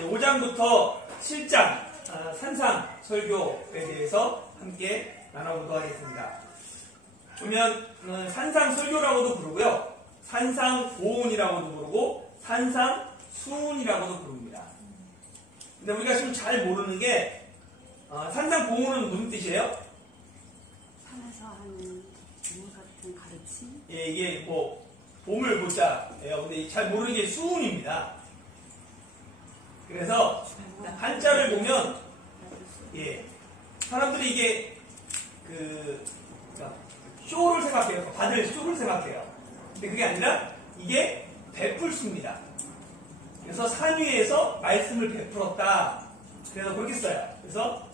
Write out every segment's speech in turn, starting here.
이제 5장부터 7장 산상 설교에 대해서 함께 나눠보도록 하겠습니다. 보면 산상 설교라고도 부르고요, 산상 보훈이라고도 부르고 산상 수훈이라고도 부릅니다. 근데 우리가 지금 잘 모르는 게 산상 보훈은 무슨 뜻이에요? 산에서 하는 무 같은 가르침? 예, 이게 뭐 봄을 보자예요. 근데 잘 모르는 게 수훈입니다. 그래서 한자를 보면 예, 사람들이 이게 쇼를 생각해요. 받을 쇼를 생각해요. 근데 그게 아니라 이게 베풀수입니다. 그래서 산 위에서 말씀을 베풀었다. 그래서 그렇게 써요. 그래서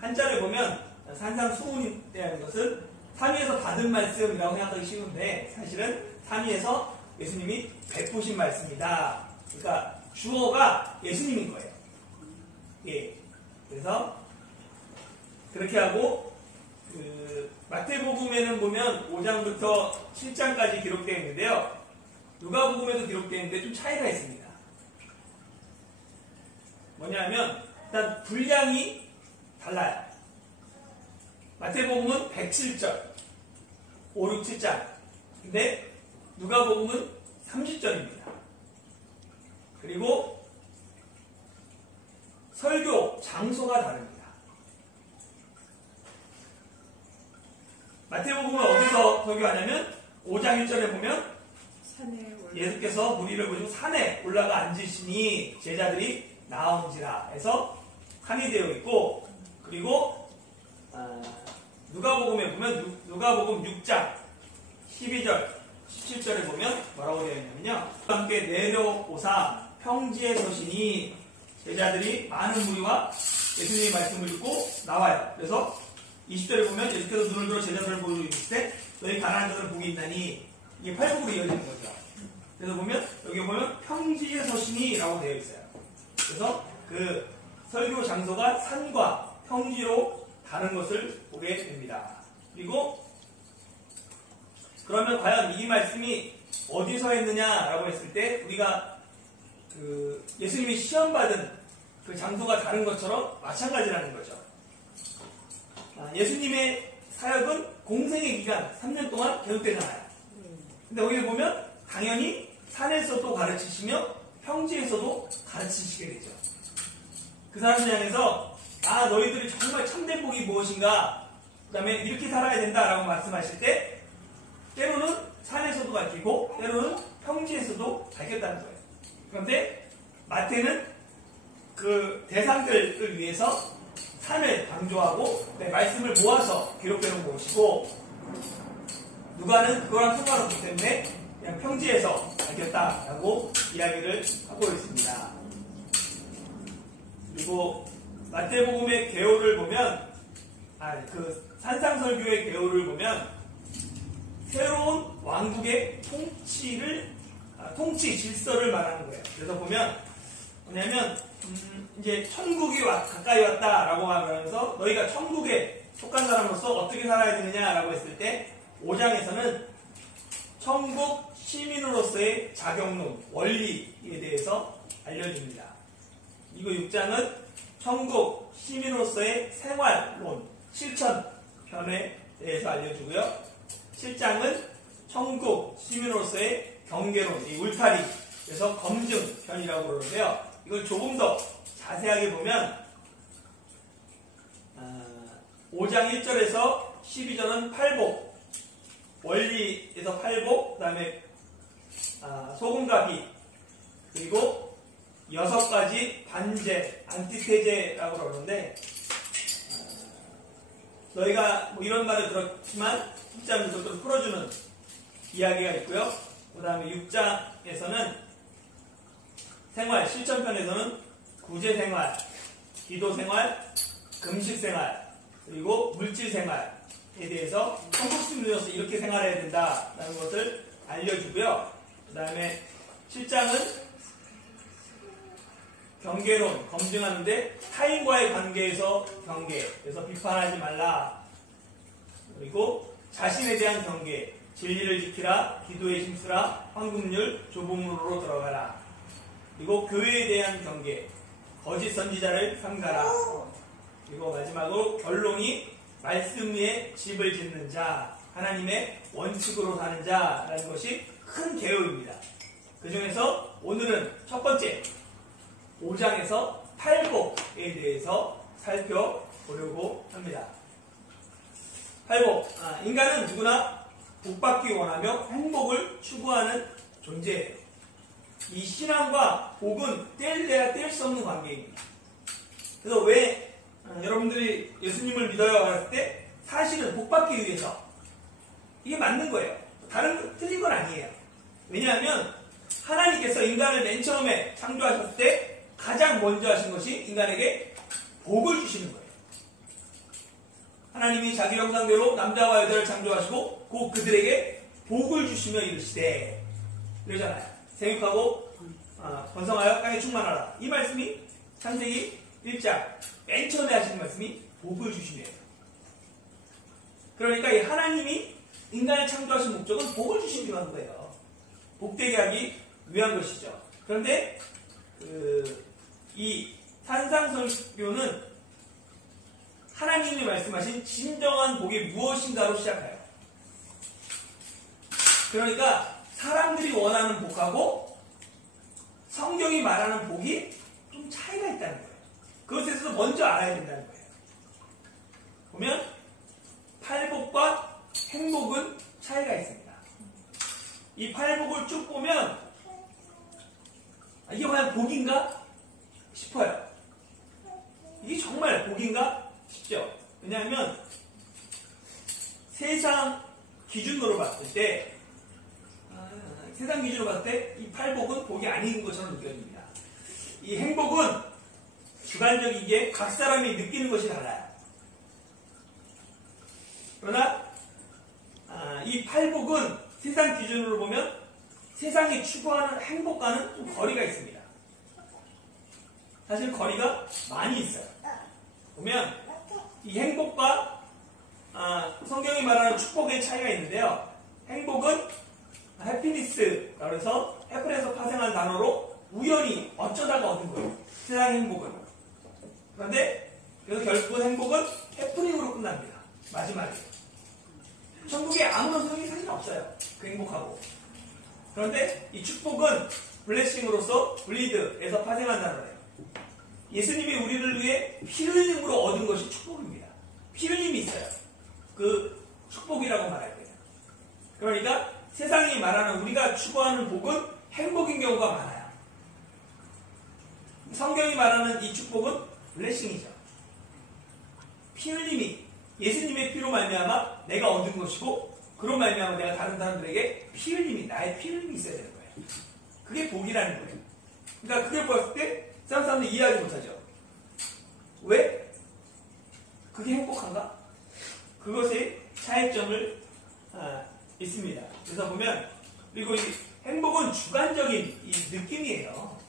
한자를 보면 산상수훈이라는 것은 산 위에서 받은 말씀이라고 생각하기 쉬운데 사실은 산 위에서 예수님이 베푸신 말씀이다. 그러니까 주어가 예수님인 거예요. 예. 그래서 그렇게 하고 마태복음에는 보면 5장부터 7장까지 기록되어 있는데요. 누가복음에도 기록되어 있는데 좀 차이가 있습니다. 뭐냐면 일단 분량이 달라요. 마태복음은 107절 5, 6, 7장 근데 누가복음은 30절입니다. 그리고 설교 장소가 다릅니다. 마태복음은 어디서 설교하냐면 5장 1절에 보면 예수께서 무리를 보시고 산에 올라가 앉으시니 제자들이 나온지라 해서 산이 되어 있고, 그리고 누가복음에 보면 누가복음 6장 12절 17절에 보면 뭐라고 되어 있냐면요, 함께 내려오사 평지에 서시니 제자들이 많은 무리와 예수님의 말씀을 듣고 나와요. 그래서 20절에 보면 예수께서 눈을 들어 제자들을 보여 이르시되 너희 가난한 자들은 복이 있나니, 이게 팔복으로 이어지는 거죠. 그래서 보면 여기 보면 평지에 서시니 라고 되어 있어요. 그래서 그 설교 장소가 산과 평지로 다른 것을 보게 됩니다. 그리고 그러면 과연 이 말씀이 어디서 했느냐라고 했을 때 우리가 예수님이 시험받은 그 장소가 다른 것처럼 마찬가지라는 거죠. 예수님의 사역은 공생의 기간 3년 동안 계속되잖아요. 근데 여기 보면 당연히 산에서도 가르치시며 평지에서도 가르치시게 되죠. 그 사람들 향해서 너희들이 정말 참된 복이 무엇인가, 그 다음에 이렇게 살아야 된다라고 말씀하실 때 때로는 산에서도 가르치고 때로는 평지에서도 가르쳤다는 거예요. 그런데 마태는 그 대상들을 위해서 산을 강조하고 말씀을 모아서 기록되는 것이고, 누가는 그거랑 상관없기 때문에 그냥 평지에서 알겠다라고 이야기를 하고 있습니다. 그리고 마태복음의 개요를 보면, 그 산상설교의 개요를 보면 새로운 왕국의 통치 질서를 말하는 거예요. 그래서 보면 뭐냐면 이제 천국이 가까이 왔다라고 하면서 너희가 천국에 속한 사람으로서 어떻게 살아야 되느냐라고 했을 때 5장에서는 천국 시민으로서의 자격론, 원리에 대해서 알려줍니다. 이거 6장은 천국 시민으로서의 생활론, 실천편에 대해서 알려주고요. 7장은 천국 시민으로서의 경계론, 이 울타리, 그래서 검증편이라고 그러는데요. 이걸 조금 더 자세하게 보면 5장 1절에서 12절은 팔복, 원리에서 팔복, 그 다음에 소금과 빛, 그리고 6가지 반제, 안티테제라고 그러는데, 너희가 뭐 이런 말을 들었지만 7장은 그것들을 풀어주는 이야기가 있고요. 그 다음에 6장에서는 생활, 실천편에서는 구제생활, 기도생활, 금식생활, 그리고 물질생활에 대해서 천국시민으로서 이렇게 생활해야 된다라는 것을 알려주고요. 그 다음에 7장은 경계론, 검증하는데 타인과의 관계에서 경계, 그래서 비판하지 말라. 그리고 자신에 대한 경계, 진리를 지키라, 기도에 힘쓰라, 황금률, 좁은 문으로 들어가라. 그리고 교회에 대한 경계, 거짓 선지자를 삼가라. 그리고 마지막으로 결론이 말씀 위에 집을 짓는 자, 하나님의 원칙으로 사는 자라는 것이 큰 개요입니다. 그 중에서 오늘은 첫 번째 5장에서 팔복에 대해서 살펴보려고 합니다. 팔복, 인간은 누구나 복받기 원하며 행복을 추구하는 존재예요. 이 신앙과 복은 뗄래야 뗄 수 없는 관계입니다. 그래서 왜 여러분들이 예수님을 믿어요 했을 때 사실은 복받기 위해서 이게 맞는 거예요. 다른 틀린 건 아니에요. 왜냐하면 하나님께서 인간을 맨 처음에 창조하셨을 때 가장 먼저 하신 것이 인간에게 복을 주시는 거예요. 하나님이 자기 형상대로 남자와 여자를 창조하시고 곧 그들에게 복을 주시며 이르시되 이러잖아요. 생육하고 번성하여 땅에 충만하라. 이 말씀이 창세기 1장 맨 처음에 하시는 말씀이 복을 주시네요. 그러니까 이 하나님이 인간을 창조하신 목적은 복을 주시기 위한 거예요. 복되게 하기 위한 것이죠. 그런데 이 산상설교는 하나님이 말씀하신 진정한 복이 무엇인가로 시작해요. 그러니까 사람들이 원하는 복하고 성경이 말하는 복이 좀 차이가 있다는 거예요. 그것에 대해서 먼저 알아야 된다는 거예요. 보면 팔복과 행복은 차이가 있습니다. 이 팔복을 쭉 보면 이게 과연 복인가 싶어요. 이게 정말 복인가 싶죠. 왜냐하면 세상 기준으로 봤을 때 이 팔복은 복이 아닌 것처럼 느껴집니다. 이 행복은 주관적이기에 각 사람이 느끼는 것이 달라요. 그러나 이 팔복은 세상 기준으로 보면 세상이 추구하는 행복과는 좀 거리가 있습니다. 사실 거리가 많이 있어요. 보면 이 행복과 성경이 말하는 축복의 차이가 있는데요. 행복은 해피니스라고 해서 해플에서 파생한 단어로 우연히 어쩌다가 얻은 거예요. 세상 행복은. 그런데 그래서 결국은 행복은 해프닝으로 끝납니다. 마지막에. 천국에 아무런 소용이 사실 없어요. 그 행복하고. 그런데 이 축복은 블레싱으로서 블리드에서 파생한 단어예요. 예수님이 우리를 위해 피 흘림으로 얻은 것이 축복입니다. 피 흘림이 있어요. 그 축복이라고 말할 거예요. 그러니까 세상이 말하는 우리가 추구하는 복은 행복인 경우가 많아요. 성경이 말하는 이 축복은 블레싱이죠. 피 흘림이 예수님의 피로 말미암아 내가 얻은 것이고 그로 말미암아 내가 다른 사람들에게 피 흘림이 나의 피 흘림이 있어야 되는 거예요. 그게 복이라는 거예요. 그러니까 그걸 봤을 때 세상 사람들이 이해하지 못하죠. 왜? 그게 행복한가? 그것의 차이점을 있습니다. 그래서 보면 그리고 이 행복은 주관적인 이 느낌이에요.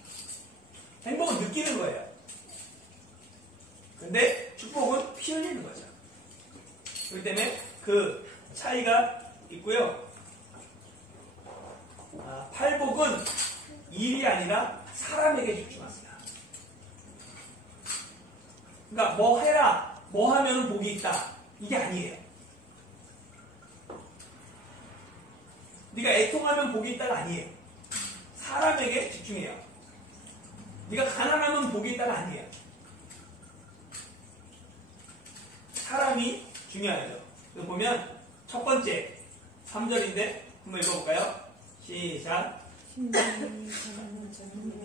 행복은 느끼는 거예요. 근데 축복은 피 흘리는 거죠. 그렇기 때문에 그 차이가 있고요. 팔복은 일이 아니라 사람에게 집중합니다. 그러니까 뭐 해라, 뭐 하면 복이 있다. 이게 아니에요. 네가 애통하면 복이 있다가 아니에요. 사람에게 집중해요. 네가 가난하면 복이 있다가 아니에요. 사람이 중요하죠. 그래서 보면 첫 번째 3절인데 한번 읽어볼까요? 시작.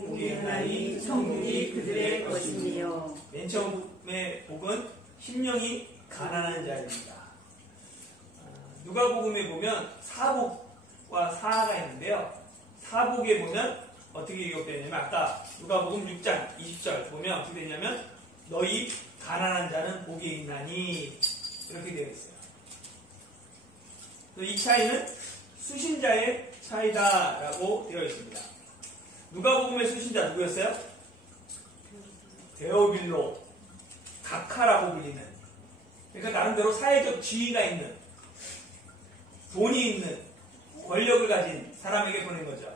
복이 있나니 천국이 그들의 것이니요. 맨 처음의 복은 심령이 가난한 자입니다. 누가복음에 보면 사복과 사하가 있는데요. 사복에 보면 어떻게 기록되어 있냐면 아까 누가복음 6장 20절 보면 어떻게 되냐면 너희 가난한 자는 복이 있나니 이렇게 되어 있어요. 이 차이는 수신자의 차이다라고 되어 있습니다. 누가복음의 수신자 누구였어요? 데오빌로, 각하라고 불리는, 그러니까 나름대로 사회적 지위가 있는, 돈이 있는, 권력을 가진 사람에게 보낸 거죠.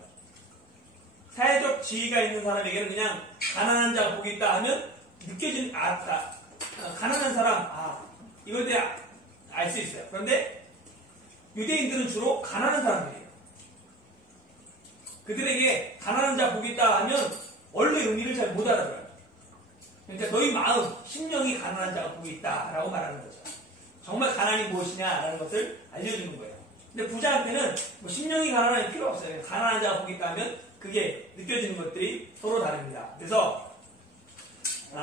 사회적 지위가 있는 사람에게는 그냥 가난한 자가 복이 있다 하면 느껴지는 가난한 사람 이걸 때 알 수 있어요. 그런데 유대인들은 주로 가난한 사람들이에요. 그들에게 가난한 자 복이 있다 하면 원래 의미를 잘 못 알아들어요. 그러니까 너희 마음, 심령이 가난한 자가 복이 있다라고 말하는 거죠. 정말 가난이 무엇이냐라는 것을 알려주는 거예요. 근데 부자한테는 뭐 심령이 가난한 필요 없어요. 가난한 자가 복이 있다 하면 그게 느껴지는 것들이 서로 다릅니다. 그래서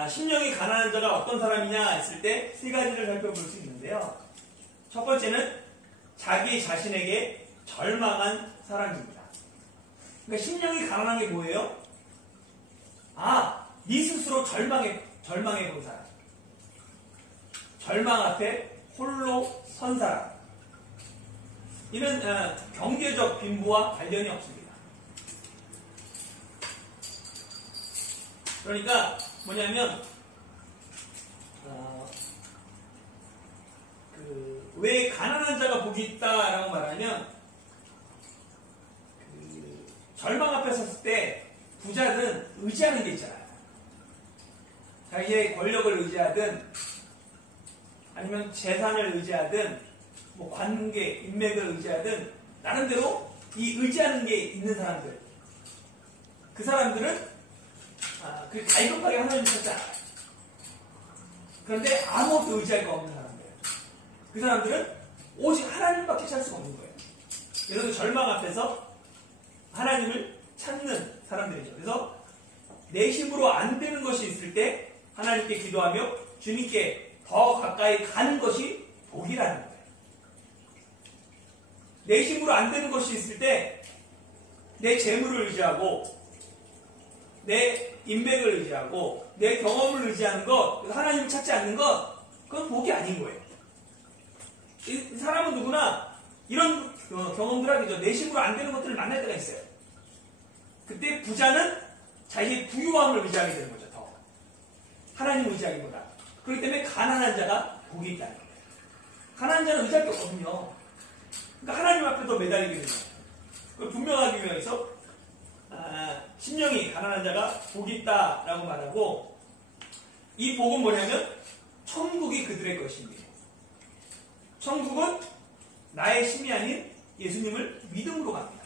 심령이 가난한 자가 어떤 사람이냐 했을 때 세 가지를 살펴볼 수 있는데요. 첫 번째는 자기 자신에게 절망한 사람입니다. 그러니까 심령이 가난한 게 뭐예요? 네 스스로 절망해 본 사람. 절망 앞에 홀로 선 사람. 이는 경제적 빈부와 관련이 없습니다. 그러니까 뭐냐면 왜 가난한 자가 복이 있다라고 말하면 절망 앞에 섰을 때 부자는 의지하는 게 있잖아요. 자기의 권력을 의지하든 아니면 재산을 의지하든 뭐 관계, 인맥을 의지하든 나름대로 이 의지하는 게 있는 사람들, 그 사람들은 그 갈급하게 하나님을 찾지 않아요. 그런데 아무것도 의지할 거 없는 사람들, 그 사람들은 오직 하나님밖에 찾을 수가 없는 거예요. 그래서 그 절망 앞에서 하나님을 찾는 사람들이죠. 그래서 내 힘으로 안 되는 것이 있을 때 하나님께 기도하며 주님께 더 가까이 가는 것이 복이라는 거예요. 내 힘으로 안 되는 것이 있을 때 내 재물을 의지하고 내 인맥을 의지하고 내 경험을 의지하는 것, 하나님을 찾지 않는 것, 그건 복이 아닌 거예요. 이 사람은 누구나 이런 경험들 하겠죠. 내 힘으로 안 되는 것들을 만날 때가 있어요. 그때 부자는 자기의 부유함을 의지하게 되는 거죠. 더 하나님을 의지하기보다. 그렇기 때문에 가난한 자가 복이 있다는 거예요. 가난한 자는 의지할 게 없거든요. 그러니까 하나님 앞에 더 매달리게 되는 거예요. 그걸 분명하기 위해서 심령이 가난한 자가 복이 있다라고 말하고, 이 복은 뭐냐면 천국이 그들의 것입니다. 천국은 나의 힘이 아닌 예수님을 믿음으로 갑니다.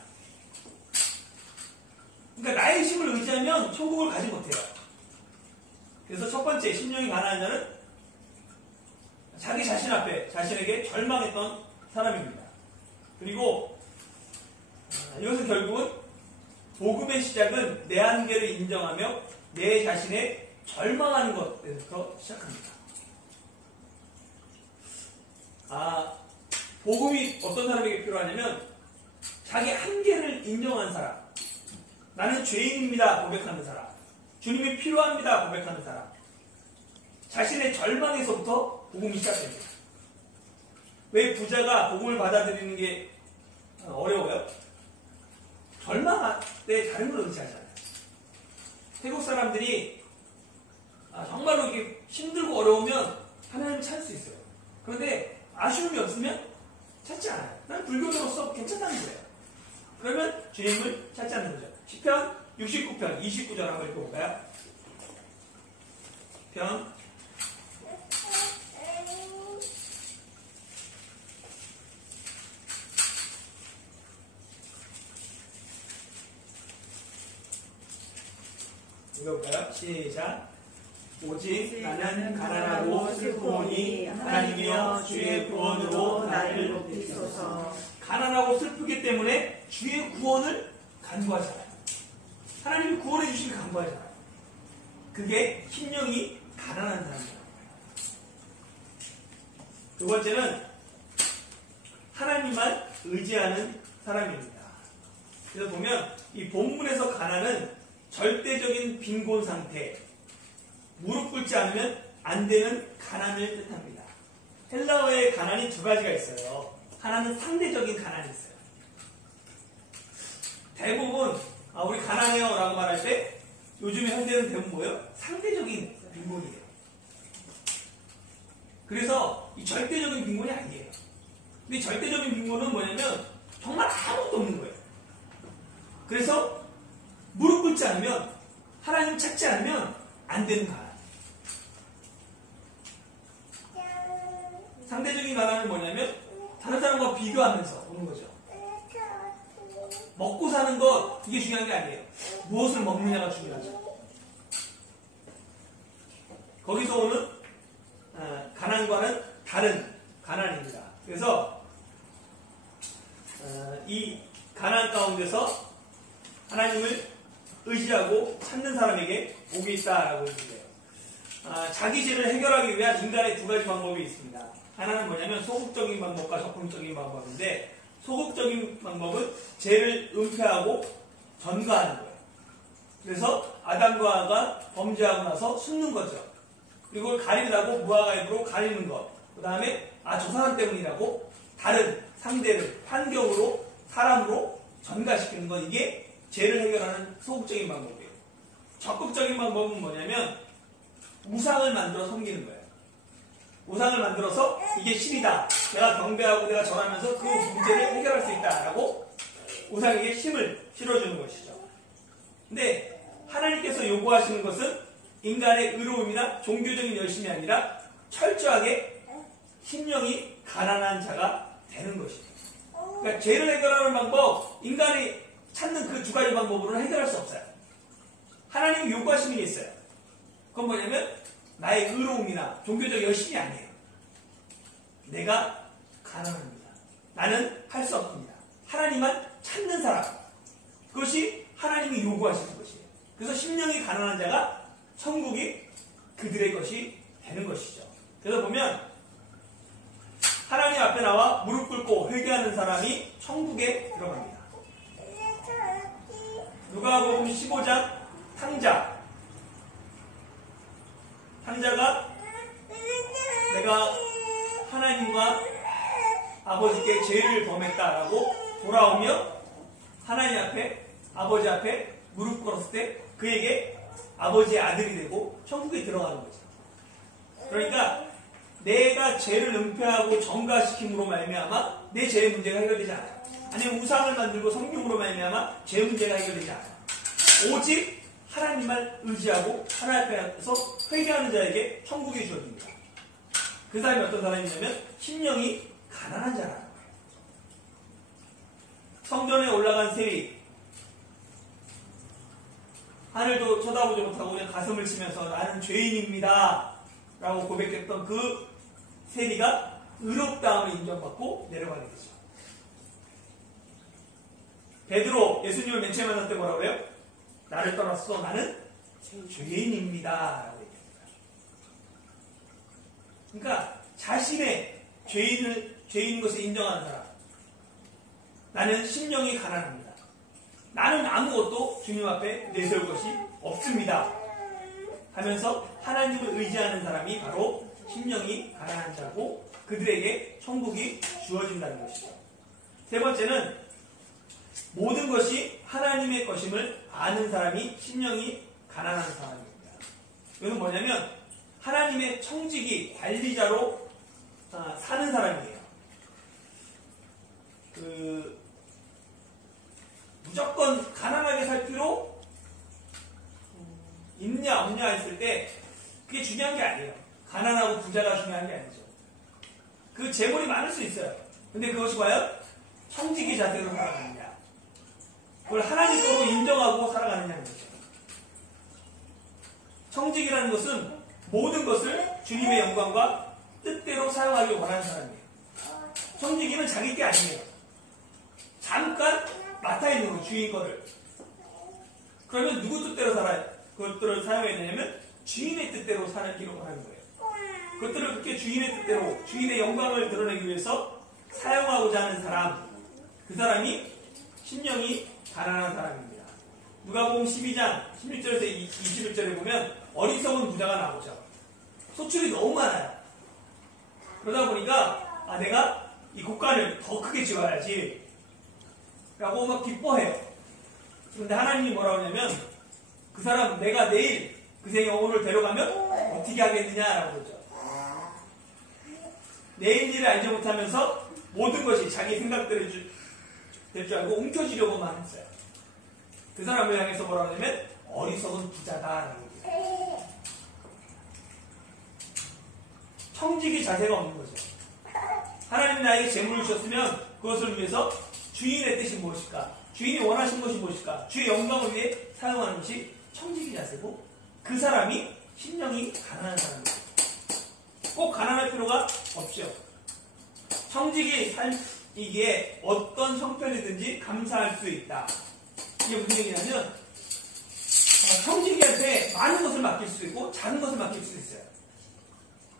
그러니까 나의 힘을 의지하면 천국을 가지 못해요. 그래서 첫 번째, 심령이 가난한 자는 자기 자신 앞에 자신에게 절망했던 사람입니다. 그리고 이것은 결국은 복음의 시작은 내 한계를 인정하며 내 자신의 절망하는 것에서 시작합니다. 복음이 어떤 사람에게 필요하냐면 자기 한계를 인정한 사람, 나는 죄인입니다 고백하는 사람, 주님이 필요합니다 고백하는 사람, 자신의 절망에서부터 복음이 시작됩니다. 왜 부자가 복음을 받아들이는 게 어려워요? 절망할 때 다른 걸 의지하잖아요. 태국 사람들이 정말로 이렇게 힘들고 어려우면 하나님을 찾을 수 있어요. 그런데 아쉬움이 없으면 찾지 않아요. 난 불교도로서 괜찮다는 거예요. 그러면 주님을 찾지 않는 거죠. 시편 69편 29절 한번 읽어볼까요? 편 읽어볼까요? 시작. 오직 나는 가난하고 슬프오니 하나님이여 주의 구원으로 나를 높이소서. 가난하고 슬프기 때문에 주의 구원을 간구하잖아요. 하나님이 구원해 주시길 간구하잖아요. 그게 심령이 가난한 사람이에요. 두 번째는 하나님만 의지하는 사람입니다. 그래서 보면 이 본문에서 가난은 절대적인 빈곤 상태, 무릎 꿇지 않으면 안 되는 가난을 뜻합니다. 헬라어의 가난이 두 가지가 있어요. 하나는 상대적인 가난이 있어요. 대부분 우리 가난해요 라고 말할 때 요즘에 현대는 대부분 뭐예요? 상대적인 빈곤이에요. 그래서 이 절대적인 빈곤이 아니에요. 근데 절대적인 빈곤은 뭐냐면 정말 아무것도 없는 거예요. 그래서 무릎 꿇지 않으면 하나님 찾지 않으면 안 되는 가난. 상대적인 가난은 뭐냐면 다른 사람과 비교하면서 오는 거죠. 먹고 사는 것 이게 중요한 게 아니에요. 무엇을 먹느냐가 중요하죠. 거기서 오는 가난과는 다른 가난입니다. 그래서 이 가난 가운데서 하나님을 의지하고 찾는 사람에게 복이 있다라고 얘기해요. 자기 죄를 해결하기 위한 인간의 두 가지 방법이 있습니다. 하나는 뭐냐면 소극적인 방법과 적극적인 방법인데, 소극적인 방법은 죄를 은폐하고 전가하는 거예요. 그래서 아담과 하와가 범죄하고 나서 숨는 거죠. 그리고 그걸 가리려고 무화과 잎으로 가리는 것. 그 다음에 저 사람 때문이라고 다른 상대를 환경으로 사람으로 전가시키는 것. 이게 죄를 해결하는 소극적인 방법이에요. 적극적인 방법은 뭐냐면 우상을 만들어 섬기는 거예요. 우상을 만들어서 이게 신이다. 내가 경배하고 내가 절하면서 그 문제를 해결할 수 있다라고 우상에게 힘을 실어주는 것이죠. 근데 하나님께서 요구하시는 것은 인간의 의로움이나 종교적인 열심이 아니라 철저하게 심령이 가난한 자가 되는 것이죠. 그러니까 죄를 해결하는 방법, 인간이 찾는 그 두 가지 방법으로는 해결할 수 없어요. 하나님이 요구하시는 게 있어요. 그건 뭐냐면 나의 의로움이나 종교적 열심이 아니에요. 내가 가난합니다. 나는 할 수 없습니다. 하나님만 찾는 사람. 그것이 하나님이 요구하시는 것이에요. 그래서 심령이 가난한 자가 천국이 그들의 것이 되는 것이죠. 그래서 보면 하나님 앞에 나와 무릎 꿇고 회개하는 사람이 천국에 들어갑니다. 누가복음 15장 탕자가 내가 하나님과 아버지께 죄를 범했다라고 돌아오며 하나님 앞에 아버지 앞에 무릎 꿇었을 때 그에게 아버지의 아들이 되고 천국에 들어가는 거죠. 그러니까 내가 죄를 은폐하고 정가시킴으로 말미암아 내 죄의 문제가 해결되지 않아요. 아니면 우상을 만들고 성경으로 말미암아 죄 문제가 해결되지 않아요. 오직 하나님만 의지하고 하나님 앞에서 회개하는 자에게 천국이 주어집니다. 그 사람이 어떤 사람이냐면 심령이 가난한 자라는 거예요. 성전에 올라간 세리, 하늘도 쳐다보지 못하고 그냥 가슴을 치면서 나는 죄인입니다 라고 고백했던 그 세리가 의롭다함을 인정받고 내려가게 되죠. 베드로 예수님을 맨 처음에 만날 때 뭐라고 해요? 나를 떠났어 나는 죄인입니다 라고 얘기합니다. 그러니까 자신의 죄인인 것을 인정하는 사람, 나는 심령이 가난합니다. 나는 아무것도 주님 앞에 내세울 것이 없습니다 하면서 하나님을 의지하는 사람이 바로 심령이 가난한 자고 그들에게 천국이 주어진다는 것이죠. 세 번째는 모든 것이 하나님의 것임을 아는 사람이 심령이 가난한 사람입니다. 이것은 뭐냐면 하나님의 청지기 관리자로 사는 사람이에요. 무조건 가난하게 살 필요 있냐 없냐 했을 때 그게 중요한 게 아니에요. 가난하고 부자가 중요한 게 아니죠. 그 재물이 많을 수 있어요. 근데 그것이 과연 청지기 자세로 살아가느냐, 그걸 하나님 거로 인정하고 살아가느냐는 거죠. 청지기라는 것은 모든 것을 주님의 영광과 뜻대로 사용하기 원하는 사람이에요. 청지기는 자기 게 아니에요. 잠깐 맡아 있는 거, 주인 거를. 그러면 누구 뜻대로 살아요? 그것들을 사용해야 되냐면 주인의 뜻대로 살기로 하는 거예요. 그것들을 그렇게 주인의 뜻대로, 주인의 영광을 드러내기 위해서 사용하고자 하는 사람, 그 사람이 심령이 가난한 사람입니다. 누가복음 12장 16절에서 21절에 보면 어리석은 부자가 나오죠. 소출이 너무 많아요. 그러다 보니까 내가 이 곳간을 더 크게 지어야지 라고 막 기뻐해요. 그런데 하나님이 뭐라고 하냐면 그 사람 내가 내일 그 생의 영혼을 데려가면 어떻게 하겠느냐라고 그러죠. 내일일을 알지 못하면서 모든 것이 자기 생각대로 될 줄 알고 움켜쥐려고만 했어요. 그 사람을 향해서 뭐라고 하냐면 어리석은 부자다라고 얘기해요. 청지기 자세가 없는 거죠. 하나님이 나에게 재물을 주셨으면 그것을 위해서 주인의 뜻이 무엇일까? 주인이 원하신 것이 무엇일까? 주의 영광을 위해 사용하는 것이 청지기 자세고, 그 사람이 심령이 가난한 사람이에요. 꼭 가난할 필요가 없죠. 청지기 삶이기에 어떤 형편이든지 감사할 수 있다. 이게 무슨 얘기냐면, 청지기한테 많은 것을 맡길 수 있고 작은 것을 맡길 수 있어요.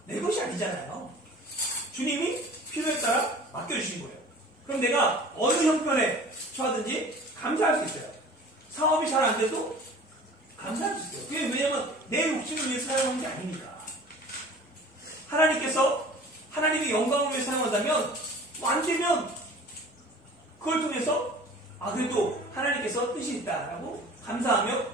내 것이 아니잖아요. 주님이 필요에 따라 맡겨주신 거예요. 그럼 내가 어느 형편에 처하든지 감사할 수 있어요. 사업이 잘 안 돼도 감사할 수 있어요. 그게 왜냐면 내 욕심을 위해 사용하는 게 아니니까. 하나님께서 하나님의 영광을 위해 사용한다면 안 되면 그걸 통해서 그래도 하나님께서 뜻이 있다라고 감사하며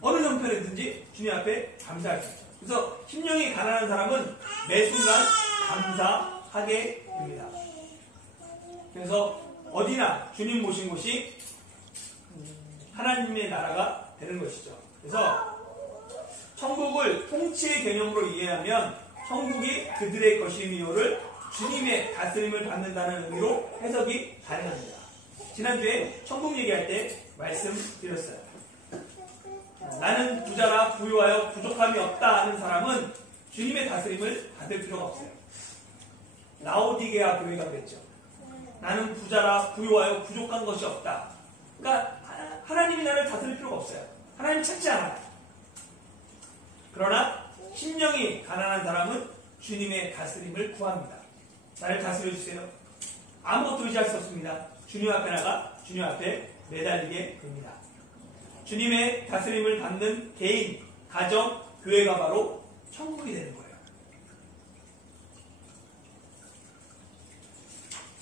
어느 형편이든지 주님 앞에 감사할 수 있어요. 그래서 심령이 가난한 사람은 매 순간 감사하게 됩니다. 그래서 어디나 주님 모신 곳이 하나님의 나라가 되는 것이죠. 그래서 천국을 통치의 개념으로 이해하면 천국이 그들의 것이미요를 주님의 다스림을 받는다는 의미로 해석이 가능합니다. 지난주에 천국 얘기할 때 말씀드렸어요. 나는 부자라 부유하여 부족함이 없다 하는 사람은 주님의 다스림을 받을 필요가 없어요. 라오디게아 교회가 그랬죠. 나는 부자라 부유하여 부족한 것이 없다. 그러니까 하나님이 나를 다스릴 필요가 없어요. 하나님 찾지 않아요. 그러나 심령이 가난한 사람은 주님의 다스림을 구합니다. 나를 다스려주세요. 아무것도 의지할 수 없습니다. 주님 앞에 나가 주님 앞에 매달리게 됩니다. 주님의 다스림을 받는 개인, 가정, 교회가 바로 천국이 되는 거예요.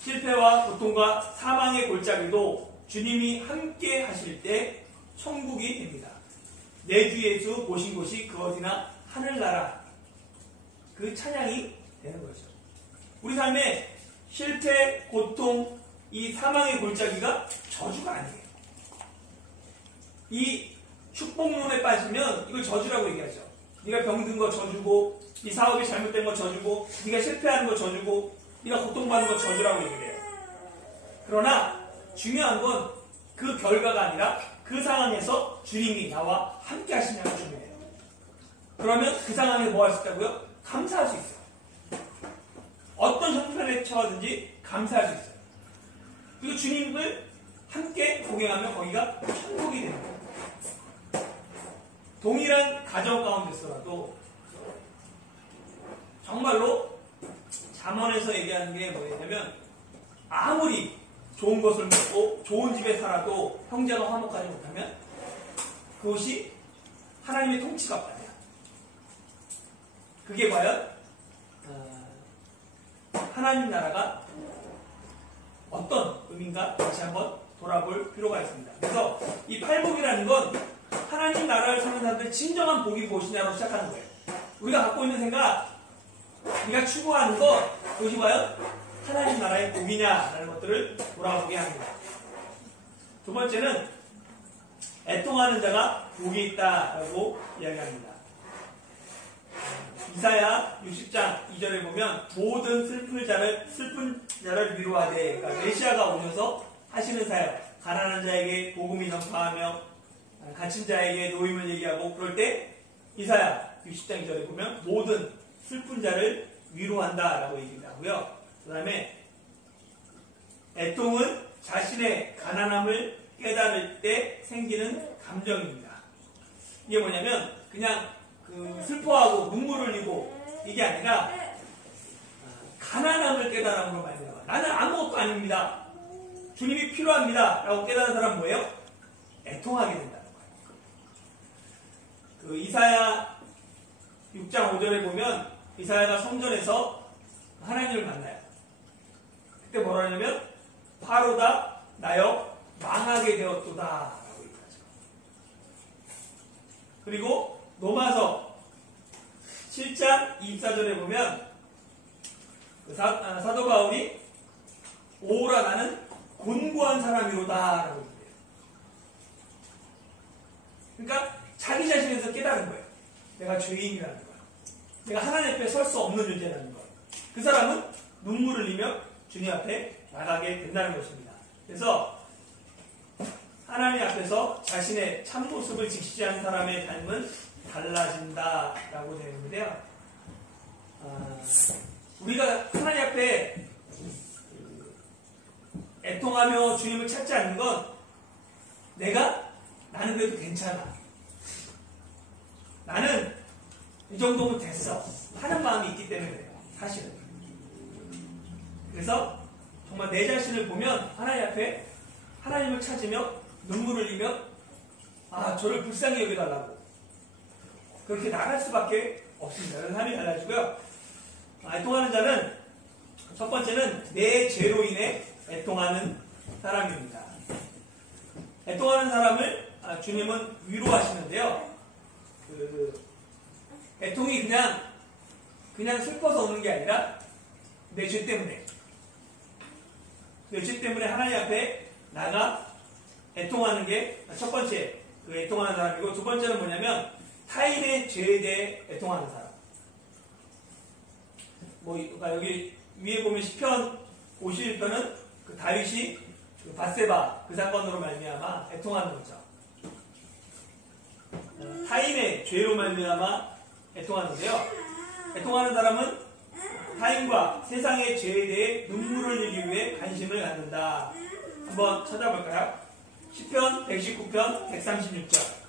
실패와 고통과 사망의 골짜기도 주님이 함께 하실 때 천국이 됩니다. 내 주 예수 보신 곳이 그 어디나 하늘나라, 그 찬양이 되는 거죠. 우리 삶에 실패, 고통, 이 사망의 골짜기가 저주가 아니에요. 이 축복론에 빠지면 이걸 저주라고 얘기하죠. 네가 병든 거 저주고, 이 사업이 잘못된 거 저주고, 네가 실패하는 거 저주고, 네가 고통받는 거 저주라고 얘기해요. 그러나 중요한 건 그 결과가 아니라 그 상황에서 주님이 나와 함께 하시냐가 중요해요. 그러면 그 상황에서 뭐 할 수 있다고요? 감사할 수 있어요. 어떤 형편에 처하든지 감사할 수 있어요. 그리고 주님을 함께 동행하면 거기가 천국이 되는 거예요. 동일한 가정 가운데서라도 정말로 잠언에서 얘기하는 게 뭐냐면, 아무리 좋은 것을 먹고 좋은 집에 살아도 형제가 화목하지 못하면 그것이 하나님의 통치가 아니야. 그게 과연 하나님 나라가 어떤 의미인가 다시 한번 돌아볼 필요가 있습니다. 그래서 이 팔복이라는 건 하나님 나라를 사는 사람들의 진정한 복이 무엇이냐로 시작하는 거예요. 우리가 갖고 있는 생각, 우리가 추구하는 것, 그것이 과연 하나님 나라의 복이냐라는 것들을 돌아보게 합니다. 두 번째는 애통하는 자가 복이 있다라고 이야기합니다. 이사야 60장 2절에 보면 모든 슬픈 자를 위로하되, 그러니까 메시아가 오셔서 하시는 사역, 가난한 자에게 복음이 전파하며 갇힌 자에게 노임을 얘기하고, 그럴 때 이사야 60장 2절에 보면 모든 슬픈 자를 위로한다라고 얘기하고요. 그 다음에 애통은 자신의 가난함을 깨달을 때 생기는 감정입니다. 이게 뭐냐면 그냥 슬퍼하고 눈물을 흘리고 이게 아니라 가난함을 깨달음으로 말해요. 나는 아무것도 아닙니다. 주님이 필요합니다. 라고 깨달은 사람은 뭐예요? 애통하게 된다는 거예요. 이사야 6장 5절에 보면 이사야가 성전에서 하나님을 만나요. 그때 뭐라 하냐면 파로다 나여 망하게 되었도다 라고 얘기하죠. 그리고 로마서 7장 24절에 보면 사도 바울이 오라 나는 곤고한 사람이로다 라고 얘기해요. 그러니까 자기 자신에서 깨달은 거예요. 내가 죄인이라는 걸. 내가 하나님 앞에 설 수 없는 존재라는 걸. 그 사람은 눈물을 흘리며 주님 앞에 나가게 된다는 것입니다. 그래서 하나님 앞에서 자신의 참모습을 지키지 않은 사람의 삶은 달라진다라고 되어 있는데요. 우리가 하나님 앞에 애통하며 주님을 찾지 않는 건 나는 그래도 괜찮아. 나는 이 정도면 됐어. 하는 마음이 있기 때문에 그래요. 사실은. 그래서 정말 내 자신을 보면 하나님 앞에 하나님을 찾으며 눈물을 흘리며 저를 불쌍히 여겨달라고 그렇게 나갈 수밖에 없습니다. 그래서 삶이 달라지고요. 애통하는 자는 첫 번째는 내 죄로 인해 애통하는 사람입니다. 애통하는 사람을 주님은 위로하시는데요. 애통이 그냥 슬퍼서 오는 게 아니라 내 죄 때문에 내 죄 때문에 하나님 앞에 나가 애통하는 게 첫 번째 그 애통하는 사람이고, 두 번째는 뭐냐면 타인의 죄에 대해 애통하는 사람. 그러니까 여기 위에 보면 시편 51편은 그 다윗이 그 밧세바 그 사건으로 말미암아 애통하는 거죠. 타인의 죄로 말미암아 애통하는데요. 애통하는 사람은 타인과 세상의 죄에 대해 눈물을 흘리기 위해 관심을 갖는다. 한번 찾아볼까요? 시편 119편 136절.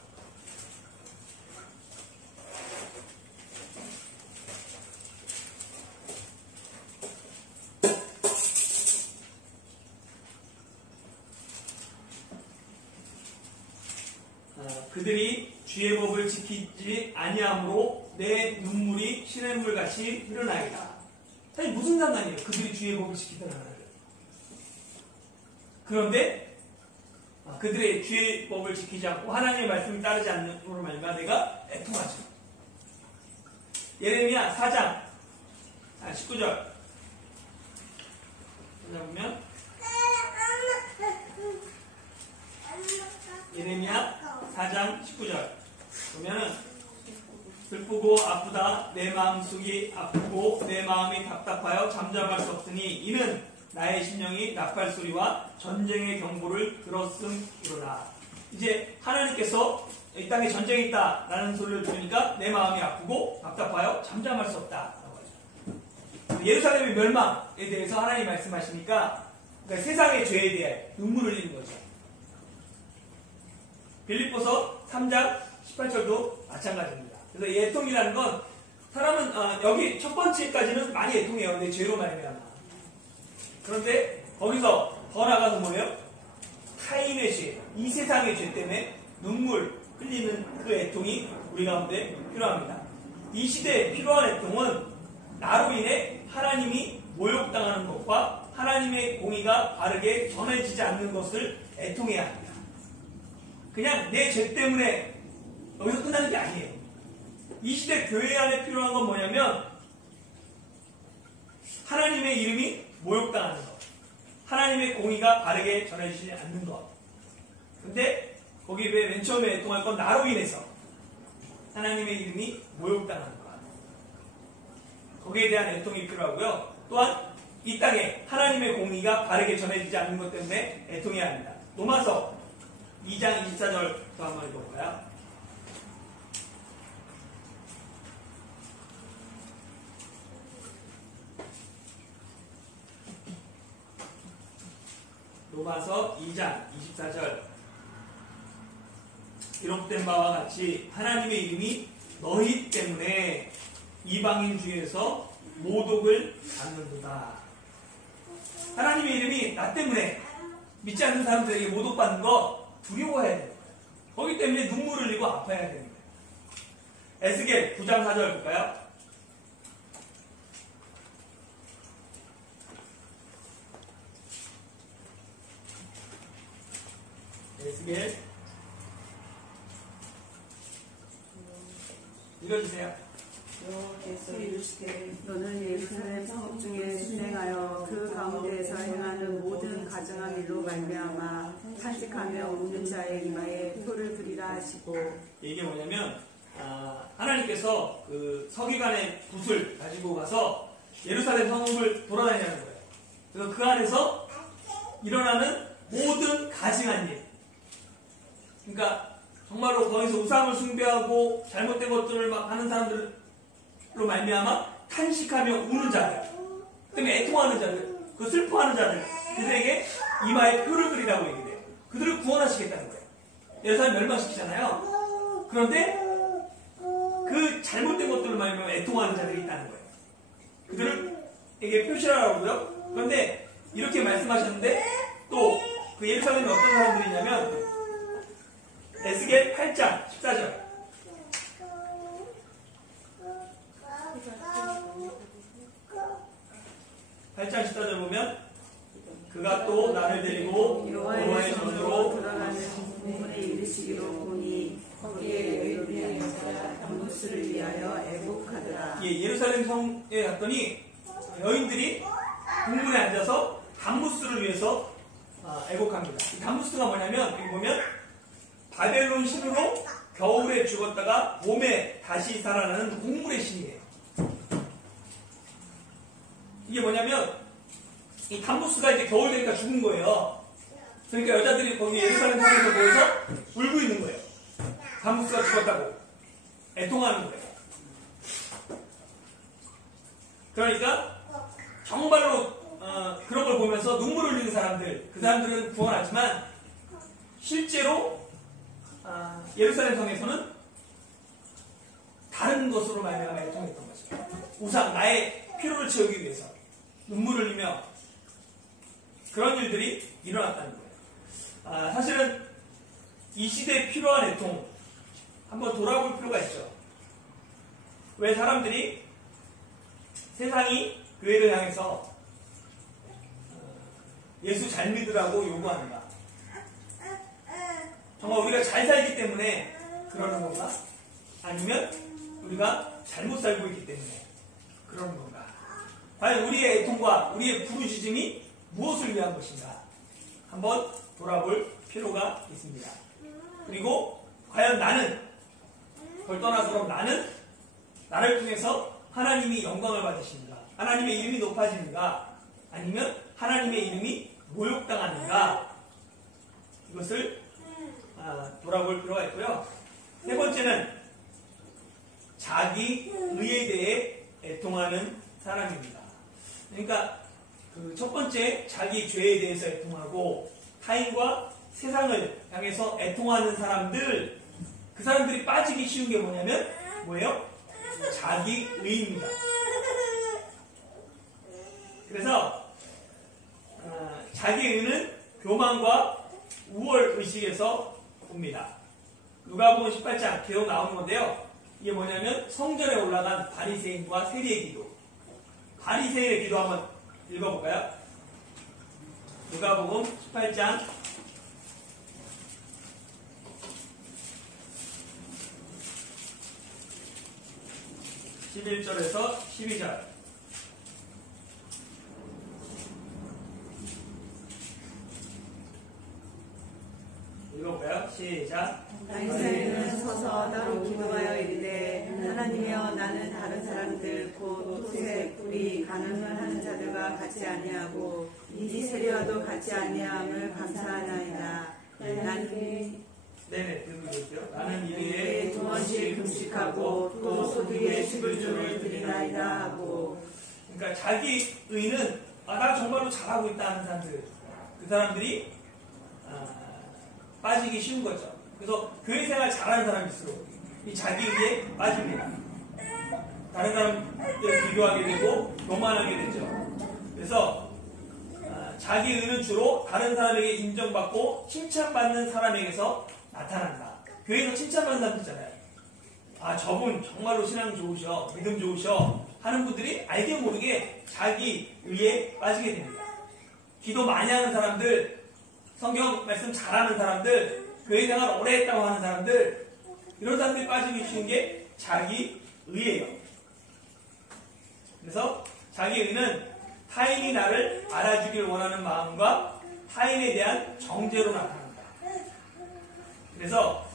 그들이 주의 법을 지키지 아니함으로 내 눈물이 시냇물같이 흐르나이다. 사실 무슨 상관이에요? 그들이 주의 법을 지키든 안 하든. 그런데 그들의 주의 법을 지키지 않고 하나님의 말씀을 따르지 않는 으로 말미암아 내가 애통하죠. 예레미야 4장 19절 찾아보면 예레미야 4장 19절 보면은 슬프고 아프다 내 마음속이 아프고 내 마음이 답답하여 잠잠할 수 없으니 이는 나의 심령이 나팔 소리와 전쟁의 경보를 들었음이로라. 이제 하나님께서 이 땅에 전쟁이 있다라는 소리를 들으니까 내 마음이 아프고 답답하여 잠잠할 수 없다라고 하죠. 예루살렘의 멸망에 대해서 하나님이 말씀하시니까 그러니까 세상의 죄에 대해 눈물을 흘리는 거죠. 빌립보서 3장 18절도 마찬가지입니다. 그래서 이 애통이라는 건 사람은 여기 첫 번째까지는 많이 애통해요. 내 죄로 말미암아. 그런데 거기서 더 나가서 뭐예요? 타인의 죄, 이 세상의 죄 때문에 눈물 흘리는 그 애통이 우리 가운데 필요합니다. 이 시대에 필요한 애통은 나로 인해 하나님이 모욕당하는 것과 하나님의 공의가 바르게 전해지지 않는 것을 애통해야 합니다. 그냥 내 죄 때문에 여기서 끝나는 게 아니에요. 이 시대 교회 안에 필요한 건 뭐냐면 하나님의 이름이 모욕당하는 것, 하나님의 공의가 바르게 전해지지 않는 것. 근데 거기 왜 맨 처음에 애통할 건 나로 인해서 하나님의 이름이 모욕당하는 것. 거기에 대한 애통이 필요하고요. 또한 이 땅에 하나님의 공의가 바르게 전해지지 않는 것 때문에 애통해야 합니다. 로마서 2장 24절도 한번 읽어볼까요? 로마서 2장 24절 기록된 바와 같이 하나님의 이름이 너희 때문에 이방인 중에서 모독을 받는도다. 하나님의 이름이 나 때문에 믿지 않는 사람들에게 모독받는 거 두려워해야 돼요. 거기 때문에 눈물을 흘리고 아파야 됩니다. 에스겔 9장 4절 볼까요? 에스겔 읽어주세요. 여호와께서 이르시되 너는 예루살렘 성읍 중에 순행하여 그 가운데에서 행하는 모든 가증한 일로 말미암아 탄식하며 우는 자의 이마에 표를 드리라 하시고. 이게 뭐냐면 하나님께서 그 서기관의 붓을 가지고 가서 예루살렘 성읍을 돌아다니는 거예요. 그래서 그 안에서 일어나는 모든 가증한 일, 그러니까 정말로 거기서 우상을 숭배하고 잘못된 것들을 막 하는 사람들로 말미암아 탄식하며 우는 자들, 그다음에 애통하는 자들, 그 슬퍼하는 자들, 그들에게 이마에 표를 그리라고 얘기해요. 그들을 구원하시겠다는 거예요. 예루살렘 멸망시키잖아요. 그런데 그 잘못된 것들로 말미암아 애통하는 자들이 있다는 거예요. 그들에게 표시하라고요. 그런데 이렇게 말씀하셨는데 또 그 예루살렘에 어떤 사람들이 있냐면 에스겔 8장 14절. (8장 14절) 보면 그가 또 나를 데리고 여호와의 전으로 돌아가는 문에 이르시기로 보니 거기에 여인의 여자가 담무스를 위하여 애곡하더라. 예루살렘 성에 갔더니 여인들이 궁문에 앉아서 담무스를 위해서 애곡합니다. 이 담무스가 뭐냐면 여기 보면 바벨론 신으로 겨울에 죽었다가 봄에 다시 살아나는 곡물의 신이에요. 이게 뭐냐면 이 담무스가 이제 겨울 되니까 죽은 거예요. 그러니까 여자들이 거기 예루살렘 성에서 모여서 울고 있는 거예요. 담무스가 죽었다고 애통하는 거예요. 그러니까 정말로 그런 걸 보면서 눈물을 흘리는 사람들, 그 사람들은 구원하지만 실제로 예루살렘 성에서는 다른 것으로 말미암아 애통했던 거죠. 우상, 나의 피로를 채우기 위해서 눈물을 흘리며 그런 일들이 일어났다는 거예요. 사실은 이 시대에 필요한 애통 한번 돌아볼 필요가 있죠. 왜 사람들이 세상이 교회를 향해서 예수 잘 믿으라고 요구하는가? 정말 우리가 잘 살기 때문에 그러는 건가? 아니면 우리가 잘못 살고 있기 때문에 그러는 건가? 과연 우리의 애통과 우리의 부르짖음이 무엇을 위한 것인가? 한번 돌아볼 필요가 있습니다. 그리고 과연 나는, 그걸 떠나서 그럼 나는 나를 통해서 하나님이 영광을 받으시는가? 하나님의 이름이 높아지는가? 아니면 하나님의 이름이 모욕당하는가? 이것을 돌아볼 필요가 있고요. 세 번째는 자기 의에 대해 애통하는 사람입니다. 그러니까 그 첫 번째 자기 죄에 대해서 애통하고 타인과 세상을 향해서 애통하는 사람들, 그 사람들이 빠지기 쉬운 게 뭐냐면 뭐예요? 자기 의입니다. 그래서 자기 의는 교만과 우월 의식에서 옵니다. 누가복음 18장 계속 나오는 건데요. 이게 뭐냐면 성전에 올라간 바리새인과 세리의 기도. 바리새인의 기도 한번 읽어볼까요? 누가복음 18장 11절에서 12절. 읽어볼까요? 시작. 바리새인은 서서 따로 기도하여 이르되 하나님이여 나는 다른 사람들 곧 토색, 불이, 간음을 하는 자들과 같이 아니하고 이 세리와도 같이 아니함을 감사하나이다. 네네, 들고 있어요. 나는 이리에 2번씩 금식하고 또 소득에 11조를 드리나이다 하고. 그러니까 자기 의는 나 정말로 잘하고 있다 하는 사람들, 그 사람들이 빠지기 쉬운 거죠. 그래서 교회 생활 잘하는 사람일수록 이 자기 의에 빠집니다. 다른 사람들 비교하게 되고 교만하게 되죠. 그래서 자기 의는 주로 다른 사람에게 인정받고 칭찬받는 사람에게서 나타난다. 교회에서 칭찬받는 사람들 있잖아요. 저분 정말로 신앙 좋으셔, 믿음 좋으셔 하는 분들이 알게 모르게 자기 의에 빠지게 됩니다. 기도 많이 하는 사람들, 성경 말씀 잘하는 사람들, 교회 생활 오래 했다고 하는 사람들, 이런 사람들이 빠지기 쉬운 게 자기 의예요. 자기 의는 타인이 나를 알아주길 원하는 마음과 타인에 대한 정죄로 나타납니다. 그래서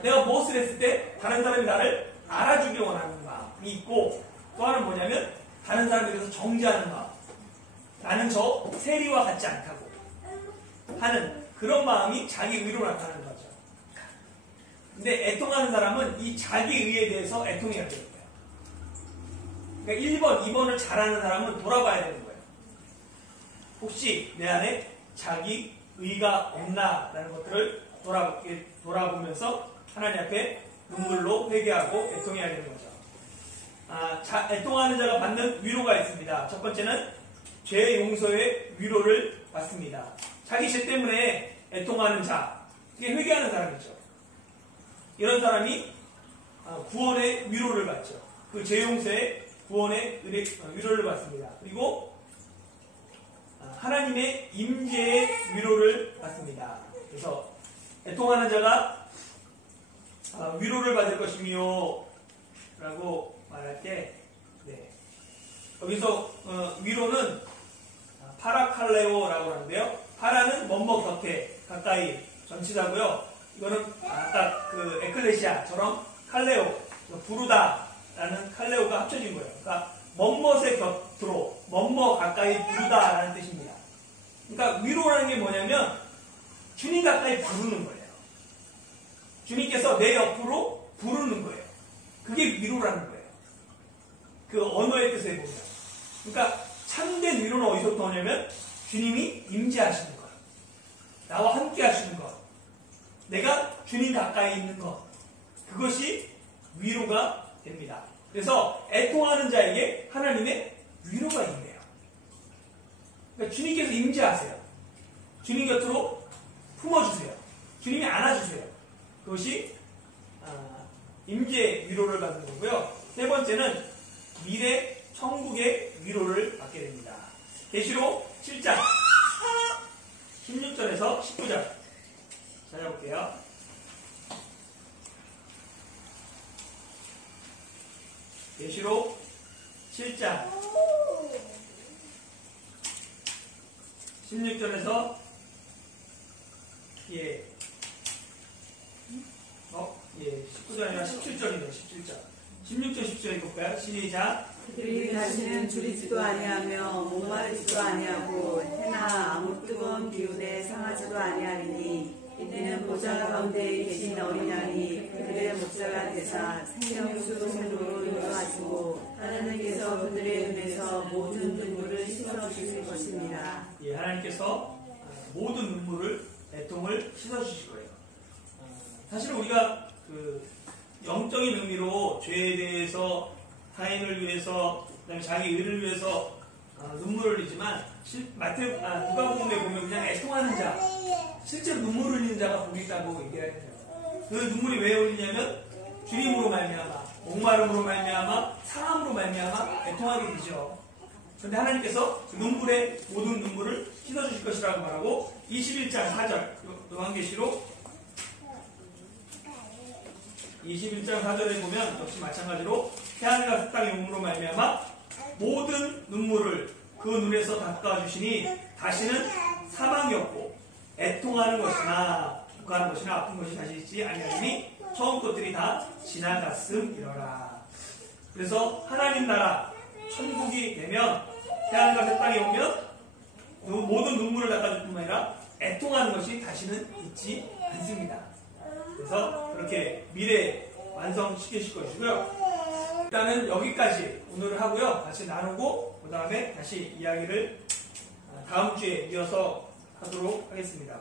내가 무엇을 했을 때 다른 사람이 나를 알아주길 원하는 마음이 있고, 또 하나는 뭐냐면 다른 사람에 대해서 정죄하는 마음. 나는 저 세리와 같지 않다고 하는 그런 마음이 자기 의로 나타나는 거죠. 근데 애통하는 사람은 이 자기 의에 대해서 애통해야 되는 거예요. 그러니까 1번, 2번을 잘하는 사람은 돌아봐야 되는 거예요. 혹시 내 안에 자기 의가 없나라는 것들을 돌아보면서 하나님 앞에 눈물로 회개하고 애통해야 되는 거죠. 애통하는 자가 받는 위로가 있습니다. 첫 번째는 죄 용서의 위로를 받습니다. 자기 죄 때문에 애통하는 자, 이게 회개하는 사람이죠. 이런 사람이 구원의 위로를 받죠. 그 죄 용서의 구원의 위로를 받습니다. 그리고 하나님의 임재의 위로를 받습니다. 그래서 애통하는 자가 위로를 받을 것이며 라고 말할 때, 여기서 위로는 파라칼레오라고 하는데요. 파라는 뭐뭐 곁에 가까이 전치사고요. 이거는 아까 그 에클레시아처럼 칼레오, 부르다라는 칼레오가 합쳐진 거예요. 그러니까 뭐뭇의 곁으로 뭐뭐 가까이 부르다라는 뜻입니다. 그러니까 위로라는 게 뭐냐면 주님 가까이 부르는 거예요. 주님께서 내 옆으로 부르는 거예요. 그게 위로라는 거예요. 그 언어의 뜻에 보면. 그러니까 참된 위로는 어디서부터 오냐면 주님이 임재하시는 것, 나와 함께 하시는 것, 내가 주님 가까이 있는 것, 그것이 위로가 됩니다. 그래서 애통하는 자에게 하나님의 위로가 있네요. 그러니까 주님께서 임재하세요. 주님 곁으로 품어주세요. 주님이 안아주세요. 그것이 임재 위로를 받는 거고요. 세 번째는 미래 천국의 위로를 받게 됩니다. 계시록 7장 16절에서 19절 찾아볼게요. 계시록 7장 16절에서 19절 아니라 17절이네요. 17절. 16절 17절 읽을까요? 시작. 그들이 다시는 줄이지도 아니하며 목마르지도 아니하고 해나 아무 뜨거운 기운에 상하지도 아니하리니 이때는 보좌 가운데 계신 어린 양이 그들의 목자가 되사 생명수 샘으로 인도하시고 하나님께서 그들의 눈에서 모든 눈물을 씻어주실 것입니다. 예, 하나님께서 모든 눈물을, 애통을 씻어주실 거예요. 사실 우리가 그 영적인 의미로 죄에 대해서, 타인을 위해서, 그다음에 자기 의를 위해서 눈물을 흘리지만 누가복음에 보면 그냥 애통하는 자, 실제로 눈물을 흘리는 자가 복이 있다고 얘기해요. 그 눈물이 왜 흘리냐면 주님으로 말미암아, 목마름으로 말미암아, 사랑으로 말미암아 애통하게 되죠. 그런데 하나님께서 그 눈물의 모든 눈물을 씻어주실 것이라고 말하고 21장 4절 요한계시록 21장 4절에 보면 역시 마찬가지로 태양과 새 땅의 용으로 말미암아 모든 눈물을 그 눈에서 닦아주시니 다시는 사망이 없고 애통하는 것이나 독하는 것이나 아픈 것이 다시 있지 아니하니 처음 것들이 다 지나갔음이러라. 그래서 하나님 나라 천국이 되면 태양과 새 땅에 오면 모든 눈물을 닦아줄 뿐만 아니라 애통하는 것이 다시는 있지 않습니다. 그래서 그렇게 미래 완성시키실 것이고요. 일단은 여기까지 오늘 하고요. 같이 나누고 그 다음에 다시 이야기를 다음 주에 이어서 하도록 하겠습니다.